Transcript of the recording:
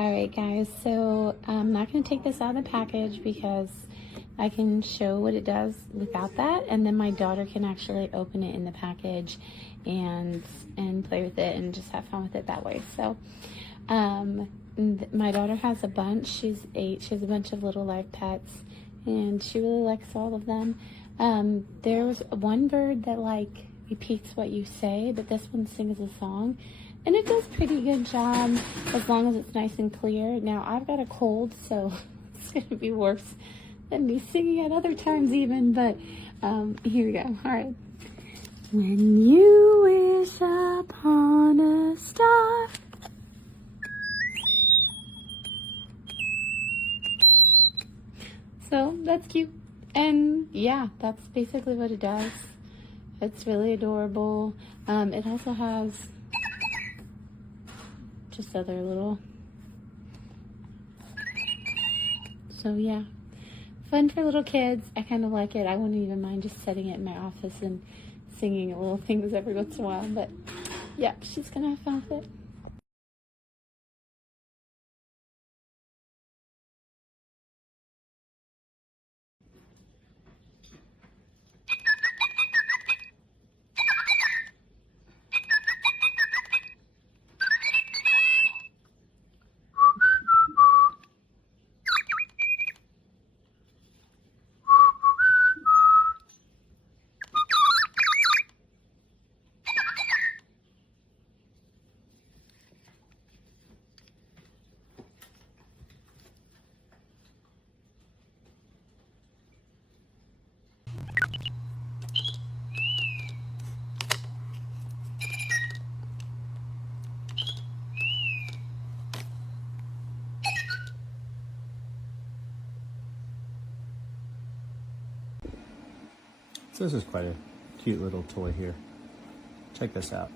Alright guys, so I'm not going to take this out of the package because I can show what it does without that, and then my daughter can actually open it in the package and play with it and just have fun with it that way. So my daughter has a bunch. She's 8. She has a bunch of little live pets and she really likes all of them. There's one bird that like repeats what you say, but this one sings a song. And it does a pretty good job as long as it's nice and clear. Now, I've got a cold, so it's going to be worse than me singing at other times even. But here we go. All right. When you wish upon a star. So, that's cute. And yeah, that's basically what it does. It's really adorable. It also has just other little, so yeah, fun for little kids. I kind of like it. I wouldn't even mind just setting it in my office and singing little things every once in a while, but yeah, she's gonna have fun with it. So this is quite a cute little toy here. Check this out.